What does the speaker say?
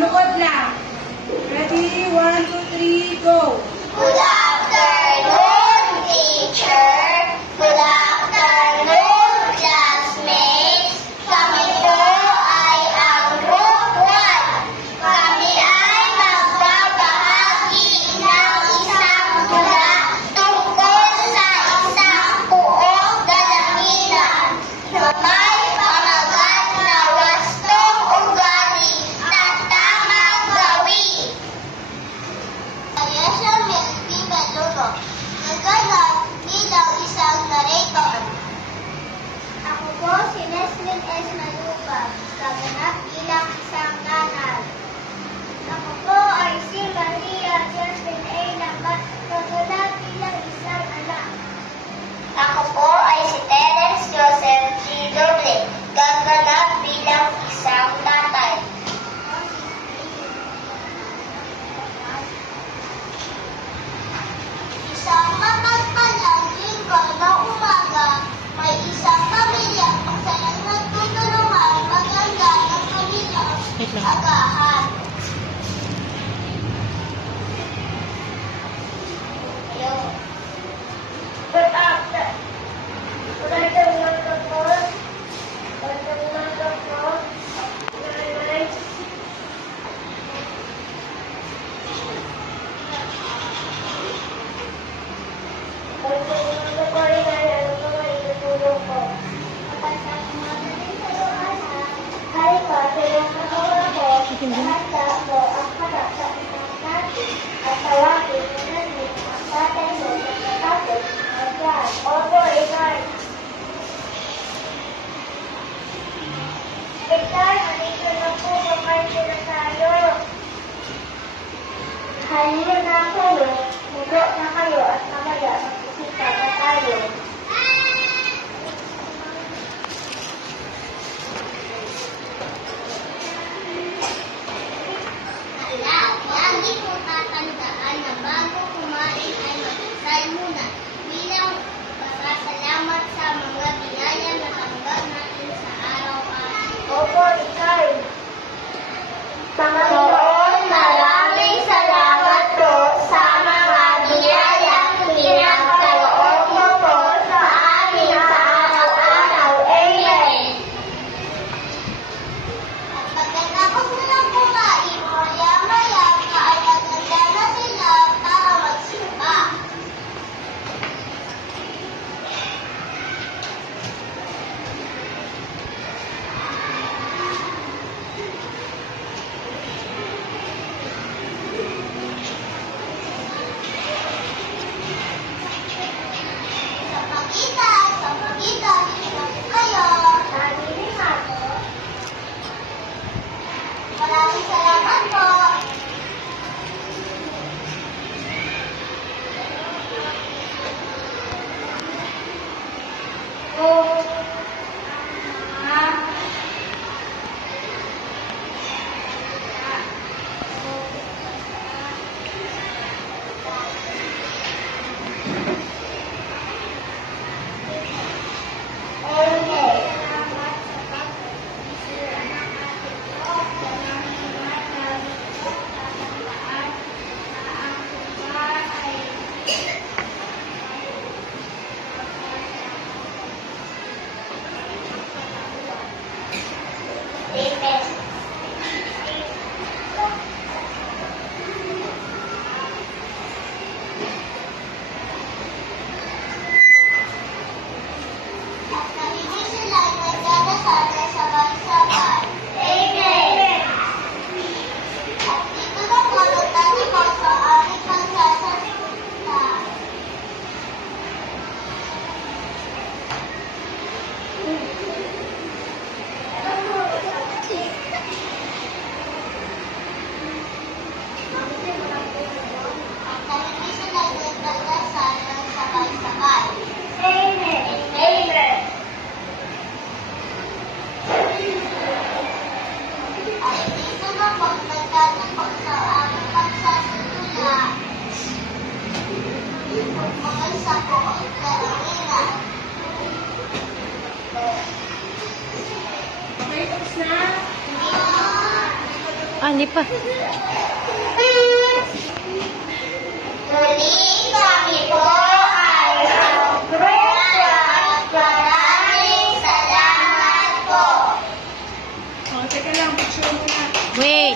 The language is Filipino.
Manood lang. Ready? 1, 2, 3, go! Good afternoon, teacher. Good afternoon, classmates. Kami po ay ang Group 1. Kami ay magbabahagi ng isang tula tungkol sa isang puok dalahilan na may pamagat na wastong ugali na tamang gawin. Kaya siya Melky Meluno, naganap bilang isang narrator. Ako po si Neslin S. Malupa, naganap bilang isang nanay. Ako po ay si Maria Justin A. Lambat, naganap bilang isang anak. Ako po ay si Terence Joseph G. Doble, gaganap bilang isang tatay. Isang mapagpalang linggo na umaga, may isang pamilyang masayang nagtutulungan maganda ng kanilang agahan. Good afternoon. Magandang umaga po. Magandang umaga po. Nanay. Magandang umaga po rin ay ano po ay tutulong po. Magandang umaga din sa Luana. Halika, tinatawag ko. Nahanda po ang harap sa isang natin at tawagin mo namin ang tatay mo sa katapos. Ayan. Opo, Ikay. Ikay, halika na po. Kakain na tayo. Halika na kayo. Mugo na kayo at mamaya magsisita na tayo. Lagi po tatandaan na bago kumain ay magdasal muna bilang pasasalamat sa mga biyaya na tanggap natin sa araw-araw. Opo, Ikay. Panginoon, maraming salamat po sa mga biyayang Ah, hindi pa. Muli kami po ay mag-breakfast. Maraming salamat po. Oh, teka lang, picture muna. Wait.